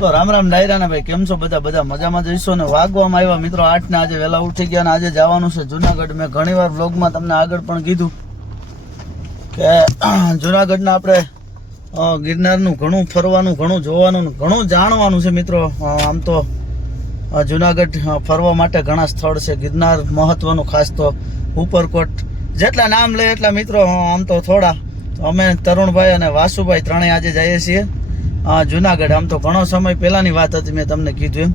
તો રામ રામ ડાયરા ભાઈ, કેમ છો બધા? બધા મજામાં જઈશો ને? વાગવામાં આવ્યા. મિત્રો આઠ ને આજે વહેલા ઉઠી ગયા ને આજે જવાનું છે જુનાગઢ. મેં ઘણી વાર વ્લોગમાં તમને આગળ પણ કીધું કે, જુનાગઢના આપણે ગિરનારનું ઘણું ફરવાનું, ઘણું જોવાનું ઘણું જાણવાનું છે મિત્રો. આમ તો જુનાગઢ ફરવા માટે ઘણા સ્થળ છે. ગિરનાર મહત્વનું ખાસ તો ઉપરકોટ. જેટલા નામ લે એટલા મિત્રો આમ તો થોડા. અમે તરુણભાઈ અને વાસુભાઈ ત્રણેય આજે જઈએ છીએ. જુનાગઢ આમ તો ઘણો સમય પહેલાની વાત હતી મેં તમને કીધું એમ.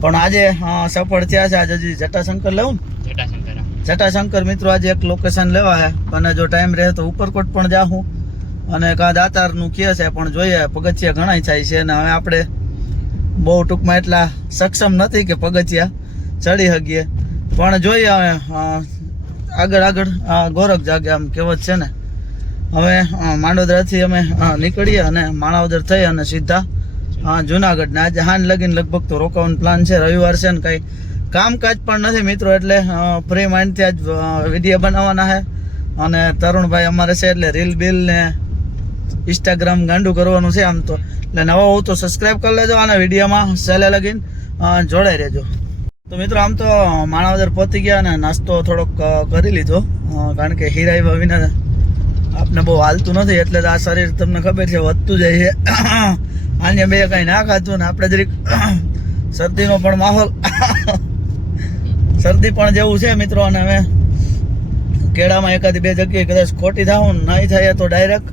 પણ આજે સફળ થયા છે. આજે હજી જટાશંકર લેવું ને? જટાશંકર જટાશંકર મિત્રો આજે એક લોકેશન લેવા છે અને જો ટાઈમ રહે તો ઉપરકોટ પણ જાઉં અને કા દાતારનું કહે છે પણ જોઈએ પગથિયા ઘણા થાય છે. અને હવે આપણે બહુ ટૂંકમાં એટલા સક્ષમ નથી કે પગથિયા ચડી શકીએ. પણ જોઈએ હવે આગળ આગળ ગોરખ જાગે આમ કહેવત છે ને. હવે માંડોદરાથી અમે નીકળીએ અને માણાવદર થઈ અને સીધા અ, જુનાગઢ ને આજે હાન લગીને લગભગ તો રોકાવાનો પ્લાન છે. રવિવાર છે ને કંઈ કામકાજ પણ નથી મિત્રો એટલે ફ્રી માઇન્ડથી આજ વીડિયો બનાવવાના છે અને તરુણભાઈ અમારે છે એટલે રીલ બિલ ને ઇન્સ્ટાગ્રામ ગાંડું કરવાનું છે આમ તો. એટલે નવા હોવ તો સબસ્ક્રાઇબ કરી લેજો અને વિડીયોમાં સેલે લગીન જોડાઈ રહેજો. તો મિત્રો આમ તો માણાવદર પહોંચી ગયા અને નાસ્તો થોડોક કરી લીધો. કારણ કે હીરાઈ વિના આપને બહુ હાલતું નથી એટલે આ શરીર તમને ખબર છે, વધતું જાય છે. આને બે કઈ ના ખાતું ને આપણે જરીક શરદીનો પણ માહોલ શરદી પણ જેવું છે મિત્રો, અને હવે કેળામાં એકાદી બે જગ્યાએ કદાચ ખોટી થાઉં નહીં થાય તો ડાયરેક્ટ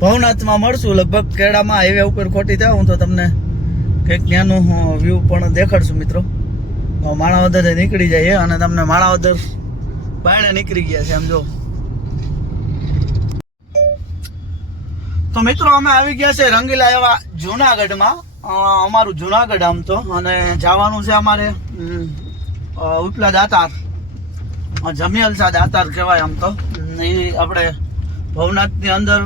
ભવનાથમાં મળશું. લગભગ કેળામાં હાઈવે ઉપર ખોટી થાઉં તો તમને કંઈક ત્યાંનું વ્યૂ પણ દેખાડશું મિત્રો. માણાવદર નીકળી જઈએ અને તમને માણાવદર બાયણે નીકળી ગયા છે, આમ જો. તો મિત્રો, અમે આવી ગયા છે રંગીલા એવા જુનાગઢમાં અમારું જુનાગઢ આમ તો, અને જવાનું છે અમારે ઉપલા દાતાર. જમિયલસા દાતાર કહેવાય આમ તો. એ આપણે ભવનાથની અંદર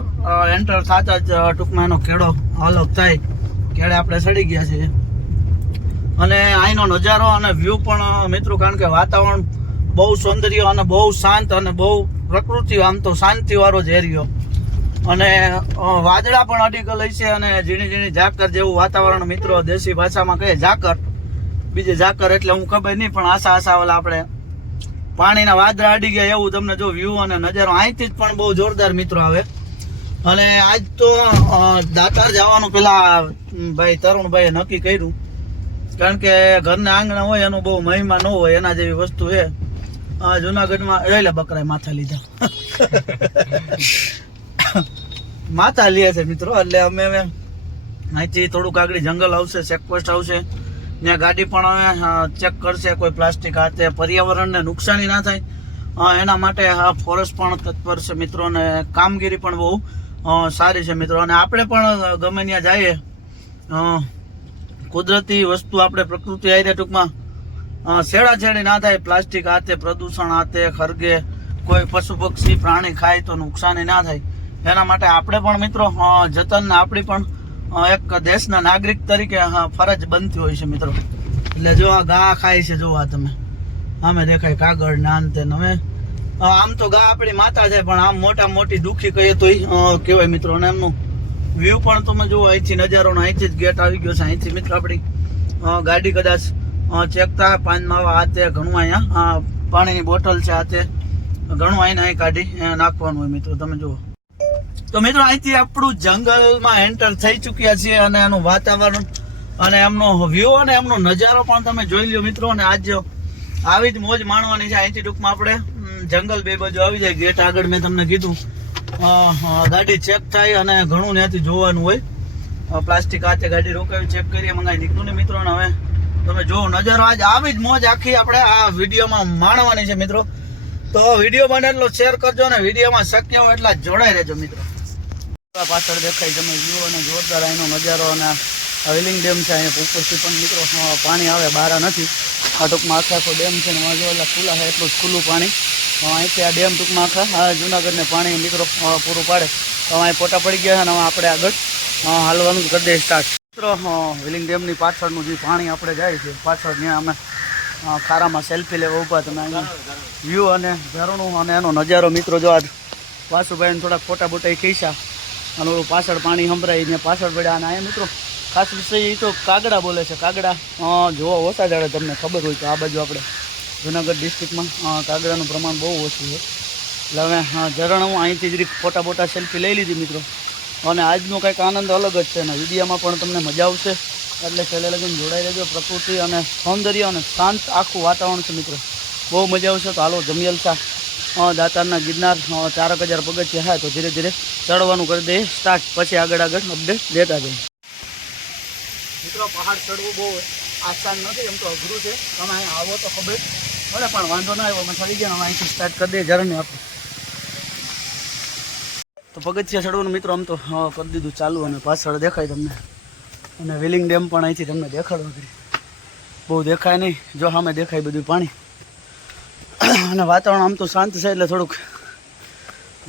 એન્ટર થતા જ ટૂંકમાં એનો ખેડો અલગ થાય. કેળે આપણે ચડી ગયા છીએ. અને અહીંનો નજારો અને વ્યૂ પણ મિત્રો, કારણ કે વાતાવરણ બહુ સૌંદર્ય અને બહુ શાંત અને બહુ પ્રકૃતિ આમ તો શાંતિવાળો જ એરિયો અને વાદળા પણ અડીકલ છે અને ઝીણી ઝીણી ઝાકર જેવું વાતાવરણ મિત્રો દેશી ભાષામાં કહે ઝાકર. બીજે ઝાકર એટલે હું ખબર નહીં, પણ આશા આશા ઓલા આપણે પાણીના વાદળા અડી ગયા એવું તમને જો વ્યૂ અને નજારો અહીંથી જ પણ બહુ જોરદાર મિત્રો આવે. અને આજ તો દાતાર જવાનું પેલા ભાઈ તરુણભાઈએ નક્કી કર્યું. કારણ કે ઘરના આંગણા હોય એનો બહુ મહિમા ન હોય, એના જેવી વસ્તુ છે. જુનાગઢમાં એટલે બકરાએ માથા લીધા. માથા લે છે મિત્રો, એટલે અમે હવે અહીંથી થોડુંક આગળ જંગલ આવશે ચેકપોસ્ટ આવશે. ત્યાં ગાડી પણ હવે ચેક કરશે, કોઈ પ્લાસ્ટિક હાથે પર્યાવરણને નુકસાની ના થાય. એના માટે આ ફોરેસ્ટ પણ તત્પર છે મિત્રો, અને કામગીરી પણ બહુ સારી છે મિત્રો. અને આપણે પણ ગમે ત્યાં જઈએ કુદરતી વસ્તુ આપણે પ્રકૃતિ આવીને ટૂંકમાં છેડાછેડી ના થાય. પ્લાસ્ટિક હાથે, પ્રદૂષણ હાથે, ખરગે, કોઈ પશુ પક્ષી, પ્રાણી ખાય તો નુકસાની ના થાય. એના માટે આપણે પણ મિત્રો જતન આપણી પણ એક દેશના નાગરિક તરીકે ફરજ બનતી હોય છે મિત્રો. એટલે જો આ ગા ખાય છે, જોવા તમે. આમે દેખાય કાગળ નાન તે હવે આમ તો ગા આપણી માતા છે, પણ આમ મોટા મોટી દુખી કહીએ તો કહેવાય મિત્રો. અને એમનું વ્યૂ પણ તમે જુઓ, અહીંથી નજારો અહીંથી જ ગેટ આવી ગયો છે. અહીંથી મિત્રો આપણી ગાડી કદાચ ચેકતા પાન માવા હાથે, ઘણું અહીંયા પાણીની બોટલ છે હાથે. ઘણું અહીંને અહીં કાઢી નાખવાનું હોય મિત્રો. તમે જુઓ. તો મિત્રો, અહીંથી આપણું જંગલમાં એન્ટર થઈ ચૂક્યા છીએ અને એનું વાતાવરણ અને એમનો વ્યૂ અને એમનો નજારો પણ તમે જોઈ લ્યો મિત્રો. અને આજ આવી જ મોજ માણવાની છે. અહીંથી ટૂંકમાં આપણે જંગલ બે બાજુ આવી જાય. ગેટ આગળ મેં તમને કીધું. ગાડી ચેક થાય અને ઘણું ત્યાંથી જોવાનું હોય. પ્લાસ્ટિક હાથે ગાડી રોકાવી ચેક કરીએ, મંગાવી નીકળું ને મિત્રો. હવે તમે જો નજારો આજ આવી જ મોજ આખી આપણે આ વિડીયોમાં માણવાની છે મિત્રો. તો વીડિયો બને એટલો શેર કરજો અને વિડીયોમાં શક્ય હોય એટલા જોડાઈ રહેજો મિત્રો. પાછળ દેખાય તમે જુઓ અને જોરદાર અહીંનો નજારો અને આ વિલિંગ ડેમ છે. અહીંયા ઉપરથી પણ મિત્રો પાણી આવે બહાર નથી. આ ટૂંકમાં આખા આખો ડેમ છે ને એટલે ખુલ્લા છે, એટલું જ ખુલ્લું પાણી. અહીંથી આ ડેમ ટૂંકમાં આખા, આ જુનાગઢને પાણી મિત્રો પૂરું પાડે. તો અહીં પોટા પડી ગયા અને આપણે આગળ હાલવાનું કરી દઈએ સ્ટાર્ટ મિત્રો વિલિંગ ડેમની પાછળનું જે પાણી આપણે જાય છે, પાછળ ત્યાં અમે ખારામાં સેલ્ફી લેવા ઊભા તમે અહીંયા વ્યૂ અને ઝરણું અને એનો નજારો મિત્રો જો આજ વાસુભાઈને થોડાક ફોટા બોટા ખીસા અને ઓલું પાછળ પાણી સંભળાય ને પાછળ પડ્યા અને અહીંયા મિત્રો, ખાસ વિષય એ તો કાગડા બોલે છે, કાગડા. જોવા ઓછા જાડે તમને ખબર હોય તો આ બાજુ આપણે જુનાગઢ ડિસ્ટ્રિક્ટમાં કાગડાનું પ્રમાણ બહુ ઓછું છે. એટલે હવે ઝરણ હું અહીંથી જરીક ફોટા ફોટા સેલ્ફી લઈ લીધી મિત્રો. અને આજનો કંઈક આનંદ અલગ જ છે અને વિડીયામાં પણ તમને મજા આવશે. એટલે છેલ્લે લગીને જોડાઈ રહેજો, પ્રકૃતિ અને સૌંદર્ય અને શાંત આખું વાતાવરણ છે મિત્રો. બહુ મજા આવશે તો હાલો જમિયલ શાહ દાતારના ગિરનાર ચારક હજાર પગથિયા હા તો ધીરે ધીરે ચડવાનું કરી દઈએ. સ્ટાર્ટ પછી આગળ આગળ અપડેટ દેતા જઈએ. મિત્રો પહાડ ચડવું બહુ આસાન નથી એમ તો અઘરું છે. તમે અહીં આવો તો ખબર. ભલે પણ વાંધો ના આવ્યો અમે ચડી ગયા અમે અહીંથી સ્ટાર્ટ કરી દઈએ જરાને આપણે. તો પગથિયા ચડવાનું મિત્રો આમ તો કરી દીધું ચાલુ અને પાછળ દેખાય તમને. અને વિલિંગ ડેમ પણ અહીંથી તમને દેખાડવા કરી. બહુ દેખાય નહીં જો સામે દેખાય બધું પાણી. અને વાતાવરણ આમ તો શાંત છે એટલે થોડુંક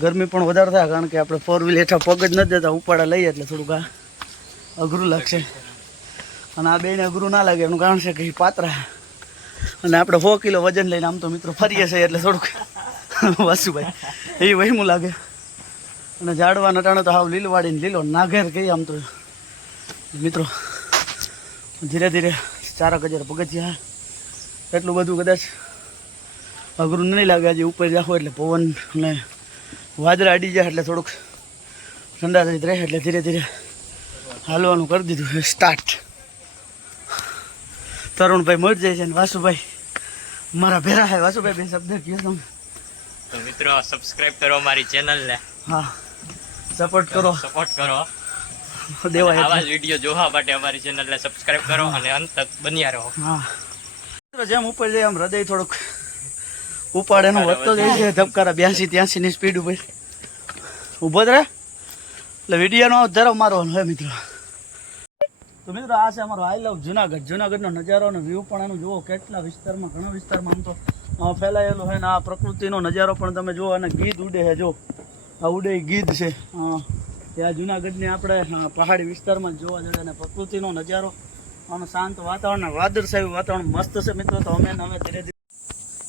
ગરમી પણ વધારે થાય, કારણ કે આપણે ફોર વ્હીલ હેઠળ પગ જ નથી દેતા, ઉપાડા લઈએ એટલે થોડુંક આ અઘરું લાગશે. અને આ બેને અઘરું ના લાગે, એનું કારણ છે કે એ પાતરા અને આપણે સો કિલો વજન લઈને આમ તો મિત્રો ફરીએ છીએ એટલે થોડુંક વાસુભાઈ એ વહીમું લાગે. અને ઝાડવા નટાણો તો હાવ લીલવાડીને લીલો નાઘેર કહીએ આમ તો. મિત્રો, ધીરે ધીરે ચારક હજાર પગથિયા એટલું બધું કદાચ અઘરું નહીં લાગે આજે ઉપર રાખો એટલે પવન અને વાદળા અડી જાય એટલે થોડુંક ઠંડા થઈ રહે એટલે ધીરે ધીરે હાલવાનું કરી દીધું સ્ટાર્ટ તરુણભાઈ મળી જાય છે અને વાસુભાઈ મારા ભેરા હે વાસુભાઈ બે શબ્દ કહો તમે? તો મિત્રો સબસ્ક્રાઇબ કરો મારી ચેનલ ને. હા. સપોર્ટ કરો. સપોર્ટ કરો. દેવાય આવા વીડિયો જોવા માટે અમારી ચેનલ ને સબસ્ક્રાઇબ કરો અને અંત બન્યા રહો. હા. જેમ ઉપર જાય આમ હૃદય થોડુંક ઉપાડ એનો વધતો જાય છે ધબકારા બ્યાસી ત્યાસી ની સ્પીડ ઉપર. ઊભો જ રહે એટલે વિડીયોનો જરા મારવાનો હે મિત્રો. તો મિત્રો આ છે અમારો આઈ લવ જુનાગઢ. જુનાગઢનો નજારો અને વ્યૂ પણ એનું જુઓ. કેટલા વિસ્તારમાં ઘણા વિસ્તારમાં આમ તો ફેલાયેલું હોય ને આ પ્રકૃતિનો નજારો પણ તમે જુઓ અને ગીધ ઉડે છે જો. આ ઉડે ગીધ છે. ત્યાં જુનાગઢની આપણે પહાડી વિસ્તારમાં જોવા જોઈએ અને પ્રકૃતિનો નજારો. અને શાંત વાતાવરણ વાદળછાયું વાતાવરણ મસ્ત છે મિત્રો. તો અમે ને અમે ધીરે ધીરે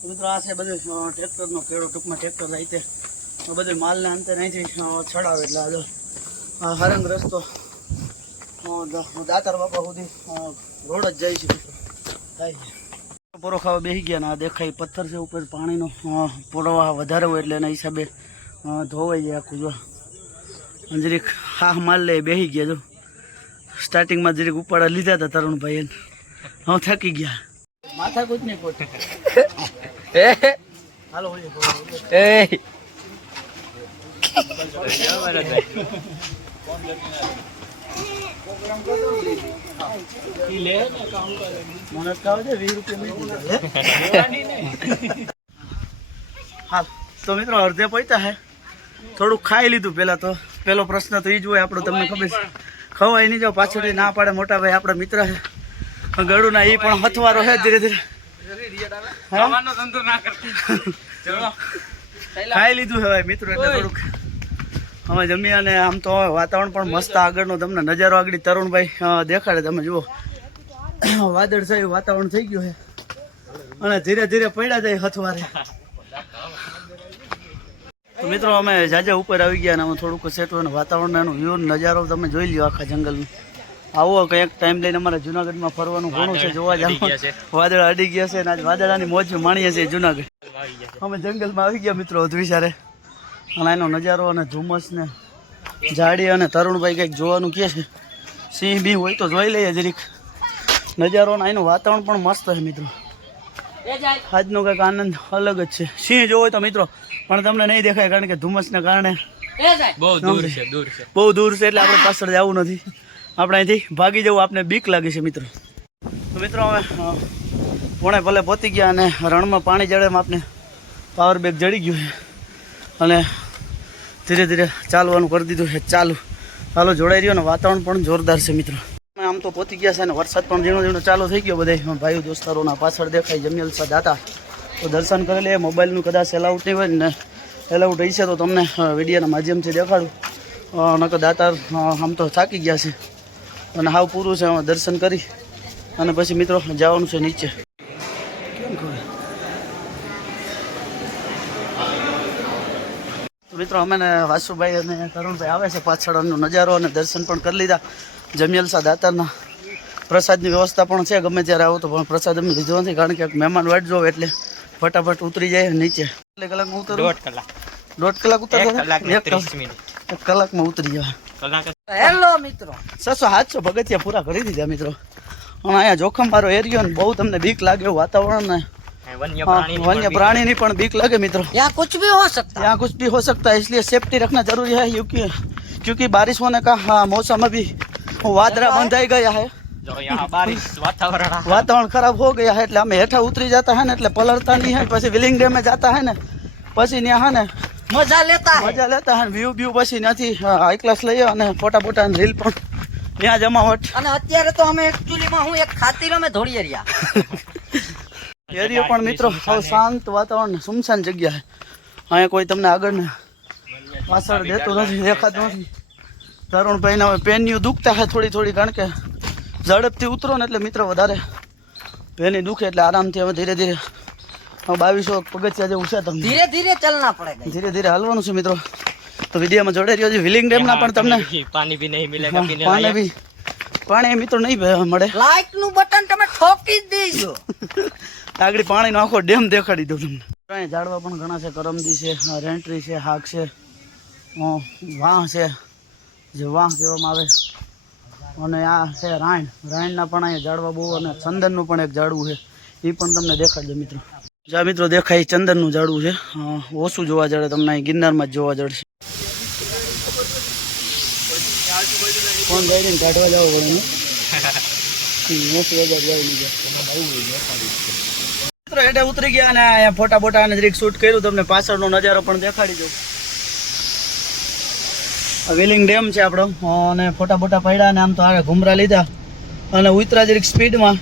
મિત્રો, આ છે બધું ટ્રેક્ટરનો ખેડો ટૂંકમાં ટ્રેક્ટર તે બધું માલને અંતે અહીંથી છડાવે એટલે આજે હરંગ રસ્તો દાતાર બાપા સુધી રોડ જ જાય છે થાય પોરો ખાવા બેસી ગયા ને આ દેખાય પથ્થર છે ઉપર પાણીનો પુરવા વધારે હોય એટલે એના હિસાબે ધોવાઈ જાય આખું, જો. જરીક હા માલ લે બેસી ગયા, જો. સ્ટાર્ટિંગમાં જરીક ઉપાડા લીધા હતા તરુણભાઈ એને હું થકી ગયા. માથા કૂટ નહીં કોટ વીસ રૂપિયા નહીં હા તો મિત્રો અડધે પૈતા હે. થોડુંક ખાઈ લીધું પેલા તો. પેલો પ્રશ્ન તો એ જ હોય આપણો, તમને ખબર છે. ખવાય નહીં જાવ પાછળ ના પાડે મોટા ભાઈ, આપણા મિત્ર છે ગળું ના એ પણ હથવારો છે ધીરે ધીરે. ખાઈ લીધું ભાઈ મિત્રો એટલે થોડુંક અમે જમી અને આમ તો વાતાવરણ પણ મસ્ત આગળનો તમને નજારો આગળ તરુણભાઈ દેખાડે તમે જુઓ. વાદળ છે વાતાવરણ થઈ ગયું છે. અને ધીરે ધીરે પડ્યા જાય હથવારે મિત્રો અમે જાજા ઉપર આવી ગયા અને અમે થોડુંક સેટું અને વાતાવરણ એનું વ્યૂ નજારો તમે જોઈ લ્યો આખા જંગલનું. આવો કંઈક ટાઈમ લઈને અમારે જુનાગઢમાં ફરવાનું ઘણું છે જોવા જવાનું વાદળ અડી ગયા છે અને આજ વાદળાની મોજ માણીએ છીએ જુનાગઢ. અમે જંગલમાં આવી ગયા મિત્રો અધવિચારે અને એનો નજારો અને ધુમ્મસ ને ઝાડી અને તરુણભાઈ કંઈક જોવાનું કહે છે. સિંહ બી હોય તો જોઈ લઈએ જરીક. નજારો અને એનું વાતાવરણ પણ મસ્ત છે મિત્રો. આજનો કંઈક આનંદ અલગ જ છે. સિંહ જોવો હોય તો મિત્રો પણ તમને નહીં દેખાય કારણ કે ધુમ્મસને કારણે બહુ દૂર છે દૂર છે. બહુ દૂર છે એટલે આપણે પાછળ જવું નથી. આપણે અહીંથી ભાગી જવું આપણે બીક લાગે છે મિત્રો. તો મિત્રો હવે પોણે ભલે પહોંચી ગયા અને રણમાં પાણી જડે આપને પાવર બેગ જડી ગયું છે. અને ધીરે ધીરે ચાલવાનું કરી દીધું છે, ચાલુ. ચાલો જોડાઈ રહ્યો અને વાતાવરણ પણ જોરદાર છે મિત્રો. આમ તો પહોંચી ગયા છે અને વરસાદ પણ ઝીણો ઝીણો ચાલુ થઈ ગયો બધા. ભાઈઓ દોસ્તારોના પાછળ દેખાય જમીલ સાથ હતા તો દર્શન કરી લે મોબાઈલનું કદાચ એલાઉટ નહીં હોય ને એલાઉટ છે તો તમને વિડીયોના માધ્યમથી દેખાડું. નકર દાતા આમ તો થાકી ગયા છે. અને હાવ પૂરું છે દર્શન કરી. અને પછી મિત્રો જવાનું છે નીચે. મિત્રો અમે ને વાસુભાઈ અને તરુણભાઈ આવે છે પાછળ નજારો અને દર્શન પણ કરી લીધા. જમિયલસા દાતારના પ્રસાદની વ્યવસ્થા પણ છે ગમે ત્યારે આવો તો પણ પ્રસાદ અમે લીધો નથી કારણ કે મહેમાન વાટ જોવે એટલે ફટાફટ ઉતરી જાય નીચે. એટલે કલાકમાં ઉતરું દોઢ કલાક. દોઢ કલાક ઉતરતા એક કલાક. કલાક કલાકમાં ઉતરી જાય કલાક જ. હેલો મિત્રો છસો સાતસો પગથિયા પૂરા કરી દીધા મિત્રો અને અહીંયા જોખમ મારો એરિયો ને બહુ તમને બીક લાગે એવું વાતાવરણ ને અહીં વન્ય हाँ, પ્રાણીની वन्य પણ प्राणी ની પણ बीक लगे मित्रों यहाँ कुछ भी हो सकता यहाँ कुछ भी हो सकता है इसलिए सेफ्टी रखना जरूरी है क्योंकि क्योंकि बारिश होने का हाँ, मौसम अभी वादरा बंधाई गया है જો यहाँ બારિશ વાતાવરણ આ- વાતાવરણ ખરાબ હો ગયા है એટલે અમે હેઠા ઉતરી જતા है ને એટલે પલળતા નહીં है પછી વિલિંગ ડેમે જતા है ને પછી ત્યાં હે ને મજા લેતા મજા લેતા અને વ્યૂ વ્યૂ પછી નથી હાઈ ક્લાસ લઈએ અને ફોટા ફોટા રીલ પણ ત્યાં જમાવટ અને અત્યારે તો અમે એકચ્યુઅલીમાં હું એક ખાતીર અમે ધોળીએ રહ્યા. એરિયો પણ મિત્રો હવે શાંત વાતાવરણ સુમસાન જગ્યા અહીંયા કોઈ તમને આગળ પાછળ દેતું નથી દેખાતું નથી. તરુણભાઈને હવે પેનની દુખતા છે થોડી થોડી કારણ કે ઝડપથી ઉતરો ને એટલે મિત્રો વધારે. પેની દુખે એટલે આરામથી અમે ધીરે ધીરે બાવીસો પગથિયા જેવું છે તમને. ધીરે ધીરે ચલના પડે ધીરે ધીરે હાલવાનું છે મિત્રો. તો વિડીયોમાં જોડે રહ્યો છે. વિલિંગ ડેમના પણ તમને પાણી બી નહીં મિલેગા પાણી. બી પાણી મિત્રો નહીં મળે. લાઈકનું બટન તમે ઠોકી જ દેજો. આગળ પાણીનો આખો ડેમ દેખાડી દઉં તમને. અહીંયા ઝાડવા પણ ઘણા છે કરમદી છે રેન્ટ્રી છે હાક છે વાહ વાં છે જે વાહ કહેવામાં આવે. અને આ છે રાયણ. રાયણના પણ અહીંયા ઝાડવા બહુ અને ચંદનનું પણ એક ઝાડવું છે. એ પણ તમને દેખાડજો મિત્રો. જા મિત્રો દેખાય ચંદનનું ઝાડવું છે. ઓછું જોવા જડે, તમને અહીં ગિરનારમાં જ જોવા જડશે. ફોન જઈને કાઢવા જાવ પડે ને ઉતરી ગયા અને અહીંયા ફોટા બોટા અને જરીક શૂટ કર્યું. તમને પાછળનો નજારો પણ દેખાડી દઉં. વિલિંગ ડેમ છે આપણો. અને ફોટા બોટા પડ્યા અને આમ તો આગળ ઘુમરા લીધા. અને ઉતરા જરીક સ્પીડમાં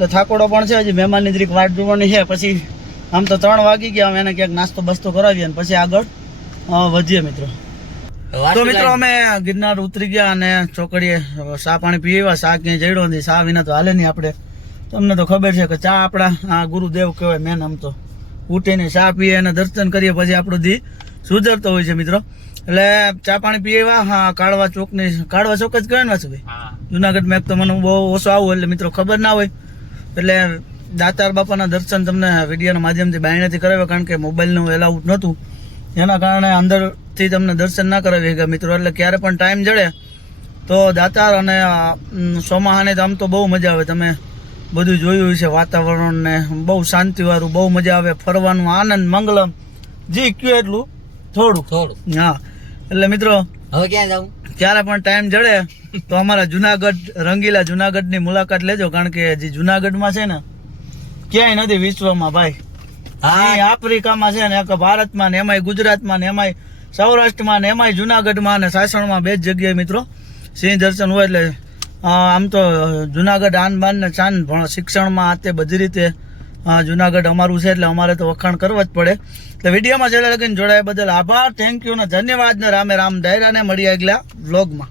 એટલે થાકોડો પણ છે હજી મહેમાનની જરીક વાટ જોવાની છે. પછી આમ તો ત્રણ વાગી ગયા અમે એને ક્યાંક નાસ્તો બસ્તો કરાવીએ અને પછી આગળ વધીએ મિત્રો. તો મિત્રો અમે ગિરનાર ઉતરી ગયા અને ચોકડીએ સા પાણી પીવા ચા ક્યાંય જડ્યો નથી શા વિના તો હાલે નહીં આપણે. તમને તો ખબર છે કે ચા આપણા આ ગુરુદેવ કહેવાય મેન આમ તો. ઉઠીને ચા પીએ અને દર્શન કરીએ પછી આપણું દી સુધરતો હોય છે મિત્રો. એટલે ચા પાણી પીવા હા કાળવા ચોકની કાળવા ચોક જ કહેવાય ને ભાઈ જુનાગઢમાં જુનાગઢ મેપ તો મને બહુ ઓછો આવું એટલે મિત્રો ખબર ના હોય. એટલે દાતાર બાપાના દર્શન તમને વિડીયોના માધ્યમથી બાયણેથી કરાવ્યા કારણ કે મોબાઈલનું એલાઉટ નહોતું. એના કારણે અંદરથી તમને દર્શન ના કરાવી ગયા મિત્રો એટલે ક્યારે પણ ટાઈમ જડે તો દાતાર અને સોમાહાને તો આમ તો બહુ મજા આવે. તમે બધું જોયું છે વાતાવરણને બહુ શાંતિવાળું બહુ મજા આવે. ફરવાનું આનંદ મંગલમ જી કયું એટલું થોડું. થોડું. હા. એટલે મિત્રો હવે ક્યાં જાઉં? ક્યારે પણ ટાઈમ જડે તો અમારા જુનાગઢ રંગીલા જુનાગઢની મુલાકાત લેજો કારણ કે જે જુનાગઢમાં છે ને ક્યાંય નથી વિશ્વમાં ભાઈ. હા. આફ્રિકામાં છે ને એક ભારતમાં ને એમાંય ગુજરાતમાં ને એમાંય સૌરાષ્ટ્રમાં ને એમાંય જુનાગઢમાં ને સાસણમાં બે જ જગ્યાએ મિત્રો. સિંહ દર્શન હોય એટલે આમ તો જુનાગઢ આન બાન ને ચાન ભણ શિક્ષણમાં આ તે બધી રીતે અ, જુનાગઢ અમારું છે એટલે અમારે તો વખાણ કરવા જ પડે. એટલે વિડીયોમાં છેલ્લે લગીને જોડાયા બદલ આભાર થેન્ક યુ ને ધન્યવાદ ને રામે રામ ડાયરાને મળી આગલા વ્લોગમાં